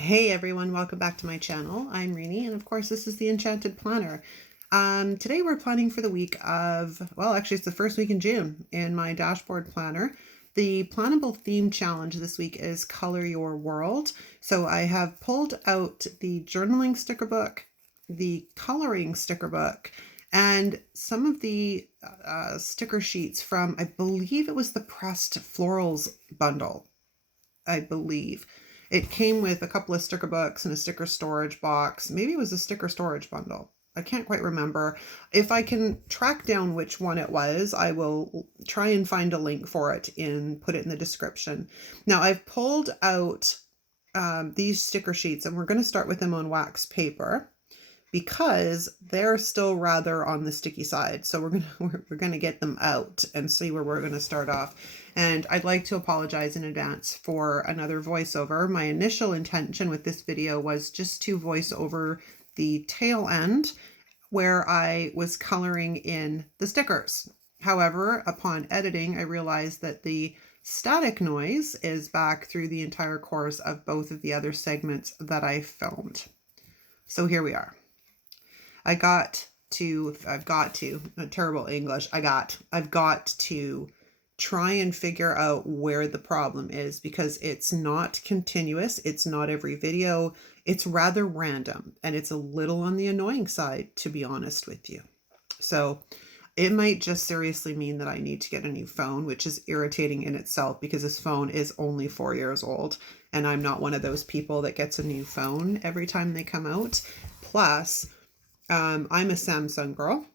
Hey everyone, welcome back to my channel. I'm Rini, and of course this is the Enchanted Planner. Today we're planning for the week of, well, actually it's the first week in June in my dashboard planner. The Plannable Theme Challenge this week is Color Your World. So I have pulled out the journaling sticker book, the coloring sticker book, and some of the sticker sheets from, I believe it was the pressed Florals bundle, I believe. It came with a couple of sticker books and a sticker storage box. Maybe it was a sticker storage bundle. I can't quite remember. If I can track down which one it was, I will try and find a link for it and put it in the description. Now I've pulled out these sticker sheets, and we're going to start with them on wax paper because they're still rather on the sticky side. So we're gonna get them out and see where we're gonna start off. And I'd like to apologize in advance for another voiceover. My initial intention with this video was just to voice over the tail end where I was coloring in the stickers. However, upon editing, I realized that the static noise is back through the entire course of both of the other segments that I filmed. So here we are. I've got to, terrible English, I've got to try and figure out where the problem is, because it's not continuous. It's not every video. It's rather random, and it's a little on the annoying side, to be honest with you. So it might just seriously mean that I need to get a new phone, which is irritating in itself because this phone is only 4 years old, and I'm not one of those people that gets a new phone every time they come out. Plus, I'm a Samsung girl.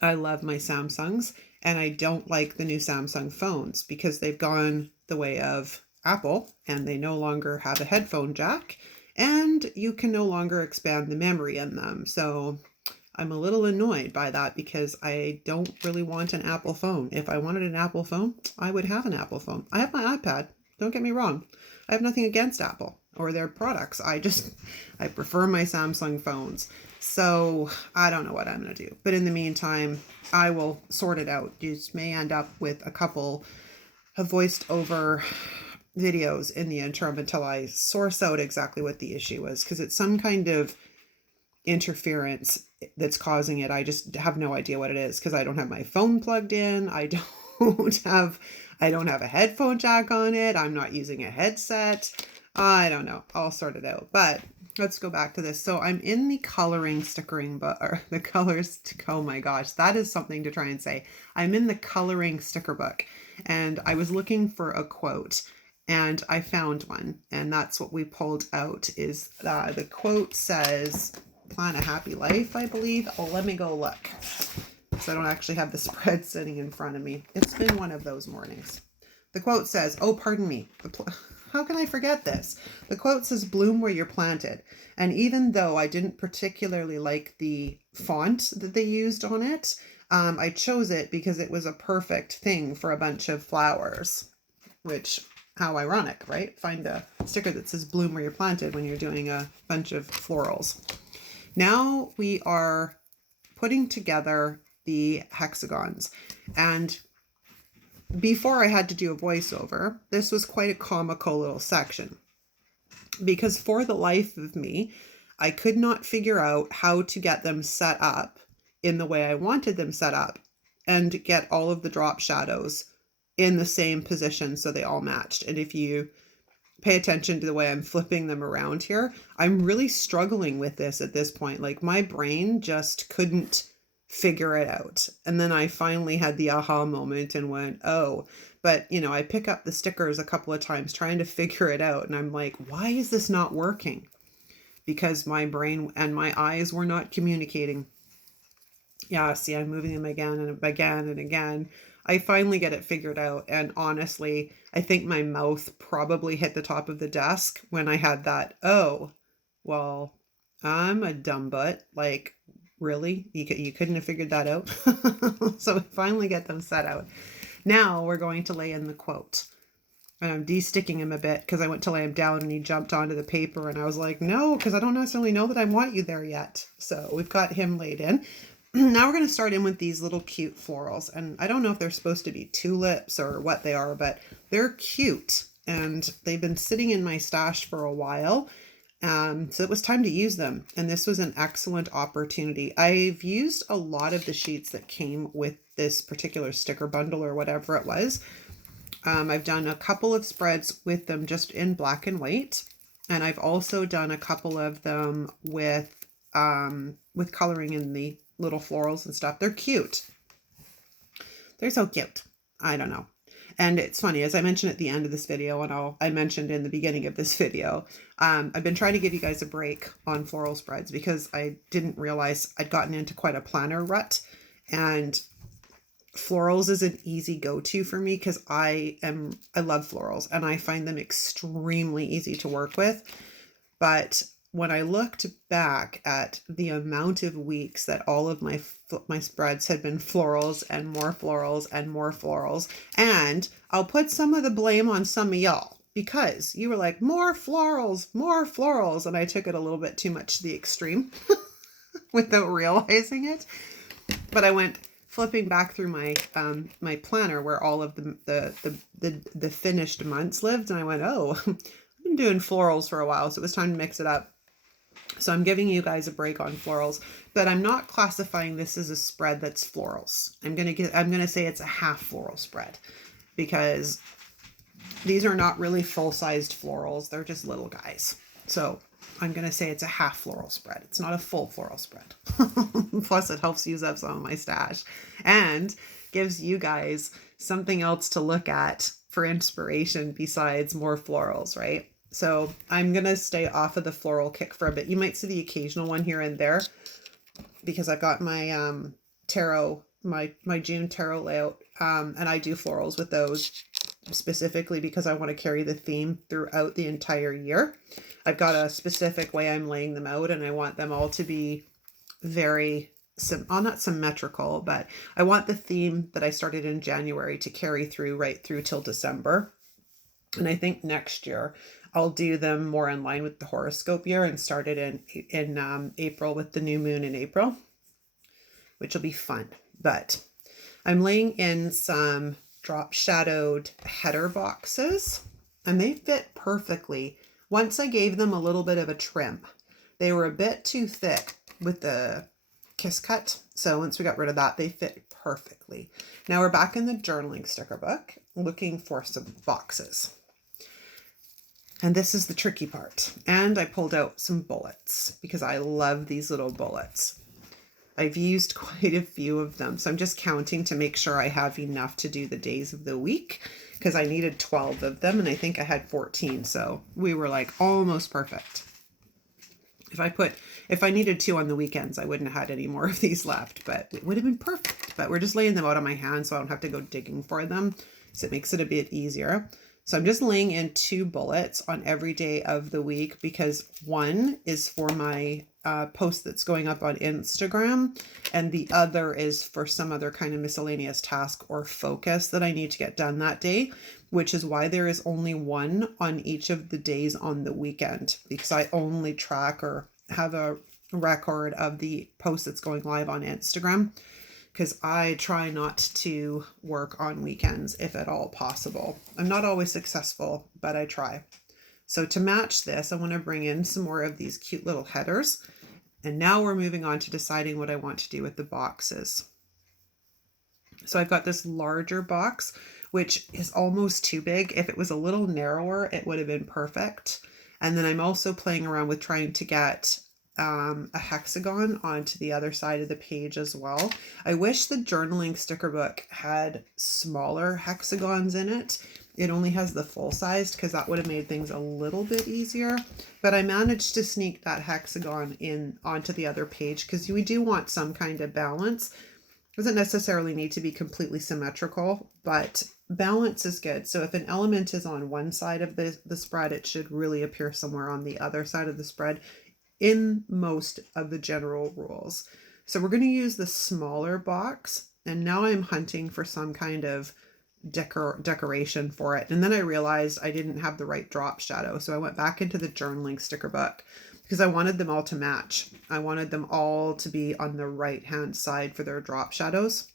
I love my Samsungs, and I don't like the new Samsung phones because they've gone the way of Apple, and they no longer have a headphone jack, and you can no longer expand the memory in them. So I'm a little annoyed by that because I don't really want an Apple phone. If I wanted an Apple phone, I would have an Apple phone. I have my iPad. Don't get me wrong. I have nothing against Apple or their products. I prefer my Samsung phones. So I don't know what I'm going to do. But in the meantime, I will sort it out. You may end up with a couple of voiced over videos in the interim until I source out exactly what the issue is, because it's some kind of interference that's causing it. I just have no idea what it is because I don't have my phone plugged in. I don't have a headphone jack on it. I'm not using a headset. I don't know. I'll sort it out. But let's go back to this. So I'm in the coloring stickering book, or the colors. Oh my gosh, that is something to try and say. I'm in the coloring sticker book, and I was looking for a quote, and I found one, and that's what we pulled out. Is the quote says, "Plan a happy life," I believe. Oh, let me go look. So I don't actually have the spread sitting in front of me. It's been one of those mornings. The quote says, oh, pardon me. How can I forget this? The quote says, "Bloom where you're planted." And even though I didn't particularly like the font that they used on it, I chose it because it was a perfect thing for a bunch of flowers, which, how ironic, right? Find a sticker that says "Bloom where you're planted" when you're doing a bunch of florals. Now we are putting together the hexagons, and before I had to do a voiceover, this was quite a comical little section, because for the life of me, I could not figure out how to get them set up in the way I wanted them set up and get all of the drop shadows in the same position so they all matched. And if you pay attention to the way I'm flipping them around here, I'm really struggling with this at this point. Like, my brain just couldn't figure it out. And then I finally had the aha moment and went, oh, but you know, I pick up the stickers a couple of times trying to figure it out. And I'm like, why is this not working? Because my brain and my eyes were not communicating. Yeah, see, I'm moving them again and again and again. I finally get it figured out. And honestly, I think my mouth probably hit the top of the desk when I had that, oh, well, I'm a dumb butt. Like, really? You couldn't have figured that out? So I finally get them set out. Now we're going to lay in the quote. And I'm de-sticking him a bit because I went to lay him down and he jumped onto the paper, and I was like, no, because I don't necessarily know that I want you there yet. So we've got him laid in. Now we're going to start in with these little cute florals. And I don't know if they're supposed to be tulips or what they are, but they're cute. and they've been sitting in my stash for a while. So it was time to use them, and this was an excellent opportunity. I've used a lot of the sheets that came with this particular sticker bundle or whatever it was. I've done a couple of spreads with them just in black and white, and I've also done a couple of them with coloring in the little florals and stuff. They're cute. They're so cute. I don't know. And it's funny, as I mentioned at the end of this video, and I mentioned in the beginning of this video, I've been trying to give you guys a break on floral spreads because I didn't realize I'd gotten into quite a planner rut, and florals is an easy go-to for me because I love florals and I find them extremely easy to work with. But when I looked back at the amount of weeks that all of my spreads had been florals and more florals and more florals, and I'll put some of the blame on some of y'all because you were like, more florals, and I took it a little bit too much to the extreme without realizing it. But I went flipping back through my my planner where all of the finished months lived, and I went, oh, I've been doing florals for a while, so it was time to mix it up. So I'm giving you guys a break on florals, but I'm not classifying this as a spread that's florals. I'm gonna say it's a half floral spread because these are not really full-sized florals. They're just little guys. So I'm gonna say it's a half floral spread. It's not a full floral spread. Plus it helps use up some of my stash and gives you guys something else to look at for inspiration besides more florals, right? So I'm going to stay off of the floral kick for a bit. You might see the occasional one here and there because I've got my tarot, my June tarot layout, and I do florals with those specifically because I want to carry the theme throughout the entire year. I've got a specific way I'm laying them out, and I want them all to be very, not symmetrical, but I want the theme that I started in January to carry through right through till December. And I think next year I'll do them more in line with the horoscope year and start it in April with the new moon in April, which will be fun. But I'm laying in some drop shadowed header boxes, and they fit perfectly. Once I gave them a little bit of a trim, they were a bit too thick with the kiss cut. So once we got rid of that, they fit perfectly. Now we're back in the journaling sticker book looking for some boxes. And this is the tricky part. And I pulled out some bullets because I love these little bullets. I've used quite a few of them. So I'm just counting to make sure I have enough to do the days of the week because I needed 12 of them and I think I had 14. So we were like almost perfect. If I needed 2 on the weekends, I wouldn't have had any more of these left, but it would have been perfect. But we're just laying them out on my hand so I don't have to go digging for them. So it makes it a bit easier. So I'm just laying in 2 bullets on every day of the week because one is for my post that's going up on Instagram and the other is for some other kind of miscellaneous task or focus that I need to get done that day, which is why there is only 1 on each of the days on the weekend because I only track or have a record of the post that's going live on Instagram because I try not to work on weekends if at all possible. I'm not always successful, but I try. So to match this, I want to bring in some more of these cute little headers. And now we're moving on to deciding what I want to do with the boxes. So I've got this larger box, which is almost too big. If it was a little narrower, it would have been perfect. And then I'm also playing around with trying to get a hexagon onto the other side of the page as well. I wish the journaling sticker book had smaller hexagons in it. It only has the full size because that would have made things a little bit easier. But I managed to sneak that hexagon in onto the other page because we do want some kind of balance. It doesn't necessarily need to be completely symmetrical, but balance is good. So if an element is on one side of the spread, it should really appear somewhere on the other side of the spread in most of the general rules. So we're going to use the smaller box, and now I'm hunting for some kind of decoration for it. And then I realized I didn't have the right drop shadow. So I went back into the journaling sticker book because I wanted them all to match. I wanted them all to be on the right hand side for their drop shadows.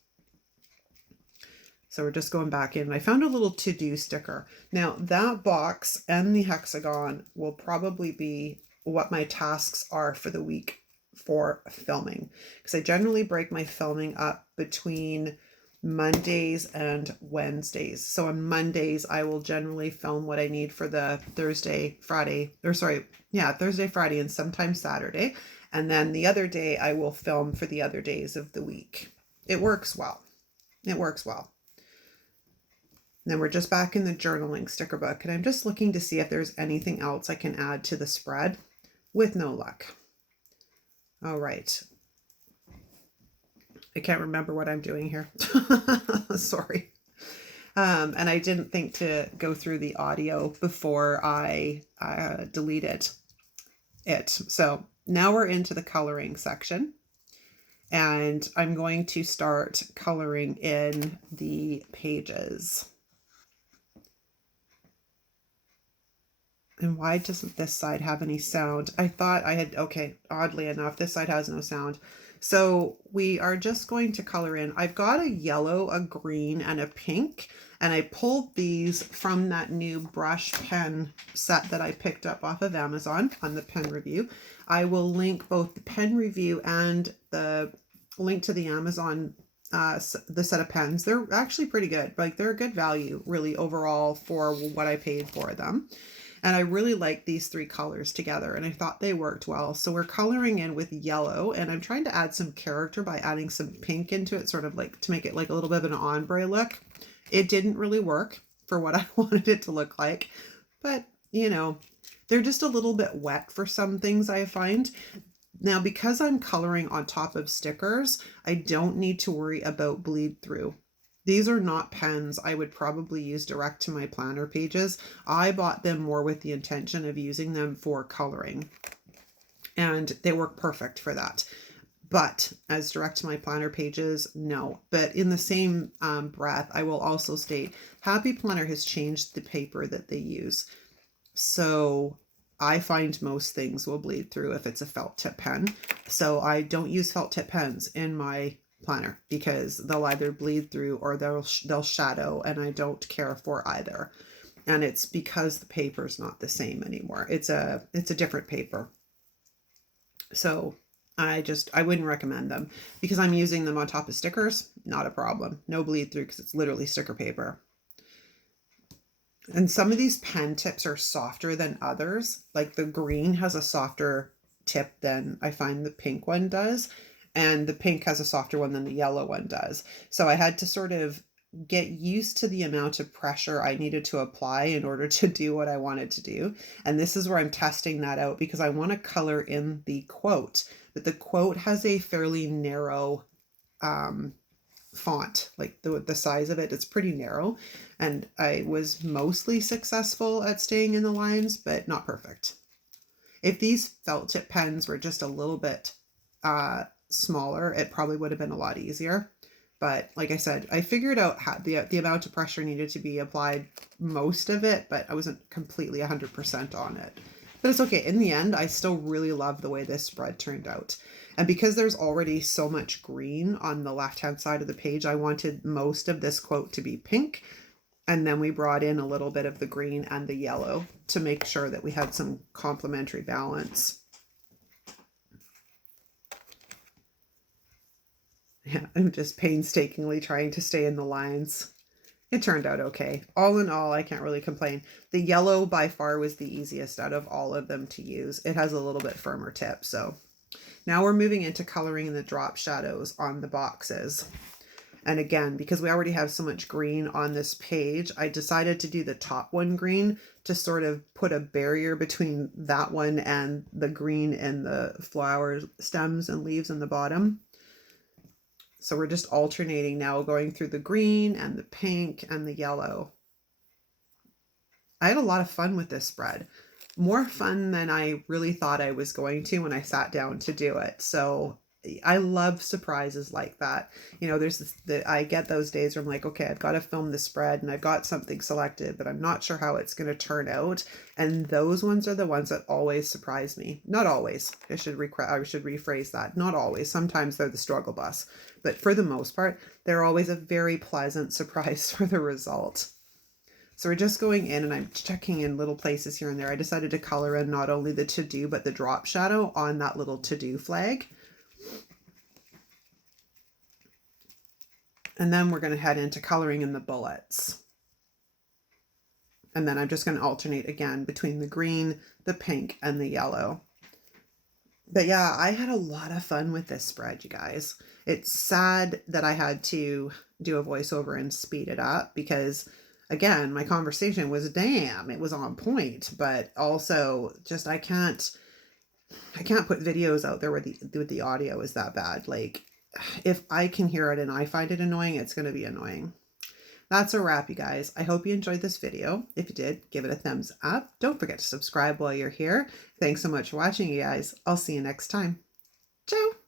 So we're just going back in. I found a little to-do sticker. Now that box and the hexagon will probably be what my tasks are for the week for filming, because I generally break my filming up between Mondays and Wednesdays. So on Mondays, I will generally film what I need for the Thursday, Friday, Thursday, Friday, and sometimes Saturday. And then the other day I will film for the other days of the week. It works well. It works well. Then we're just back in the journaling sticker book, and I'm just looking to see if there's anything else I can add to the spread with no luck. All right. I can't remember what I'm doing here. Sorry. And I didn't think to go through the audio before I deleted it. So now we're into the coloring section, and I'm going to start coloring in the pages. And why doesn't this side have any sound? I thought I had, okay, oddly enough, this side has no sound. So we are just going to color in. I've got a yellow, a green, and a pink, and I pulled these from that new brush pen set that I picked up off of Amazon on the pen review. I will link both the pen review and the link to the Amazon the set of pens. They're actually pretty good. Like, they're a good value really overall for what I paid for them. And I really like these three colors together, and I thought they worked well. So we're coloring in with yellow, and I'm trying to add some character by adding some pink into it, sort of like to make it like a little bit of an ombre look. It didn't really work for what I wanted it to look like, but you know, they're just a little bit wet for some things, I find. Now, because I'm coloring on top of stickers, I don't need to worry about bleed through. These are not pens I would probably use direct to my planner pages. I bought them more with the intention of using them for coloring, and they work perfect for that. But as direct to my planner pages, no. But in the same breath, I will also state Happy Planner has changed the paper that they use. So I find most things will bleed through if it's a felt tip pen. So I don't use felt tip pens in my planner because they'll either bleed through or they'll shadow, and I don't care for either. And it's because the paper's not the same anymore. It's a different paper. So I wouldn't recommend them because I'm using them on top of stickers. Not a problem. No bleed through because it's literally sticker paper. And some of these pen tips are softer than others. Like the green has a softer tip than I find the pink one does. And the pink has a softer one than the yellow one does. So I had to sort of get used to the amount of pressure I needed to apply in order to do what I wanted to do. And this is where I'm testing that out because I want to color in the quote. But the quote has a fairly narrow font, like the size of it, it's pretty narrow. And I was mostly successful at staying in the lines, but not perfect. If these felt tip pens were just a little bit smaller, it probably would have been a lot easier. But like I said, I figured out how the amount of pressure needed to be applied, most of it, but I wasn't completely 100% on it. But it's okay. In the end, I still really love the way this spread turned out. And because there's already so much green on the left-hand side of the page, I wanted most of this quote to be pink. And then we brought in a little bit of the green and the yellow to make sure that we had some complementary balance. Yeah, I'm just painstakingly trying to stay in the lines. It turned out okay. All in all, I can't really complain. The yellow by far was the easiest out of all of them to use. It has a little bit firmer tip. So now we're moving into coloring in the drop shadows on the boxes. And again, because we already have so much green on this page, I decided to do the top one green to sort of put a barrier between that one and the green and the flower stems and leaves in the bottom. So we're just alternating now, going through the green and the pink and the yellow. I had a lot of fun with this spread. More fun than I really thought I was going to when I sat down to do it. So I love surprises like that. You know, there's I get those days where I'm like, okay, I've got to film the spread and I've got something selected, but I'm not sure how it's going to turn out. And those ones are the ones that always surprise me. Not always. I should rephrase that. Not always. Sometimes they're the struggle bus, but for the most part, they're always a very pleasant surprise for the result. So we're just going in and I'm checking in little places here and there. I decided to color in not only the to-do, but the drop shadow on that little to-do flag. And then we're going to head into coloring in the bullets. And then I'm just going to alternate again between the green, the pink, and the yellow. But yeah, I had a lot of fun with this spread, you guys. It's sad that I had to do a voiceover and speed it up because, again, my conversation was, damn, it was on point, but also just I can't put videos out there where the audio is that bad. Like, if I can hear it and I find it annoying, it's going to be annoying. That's a wrap, you guys. I hope you enjoyed this video. If you did, give it a thumbs up. Don't forget to subscribe while you're here. Thanks so much for watching, you guys. I'll see you next time. Ciao.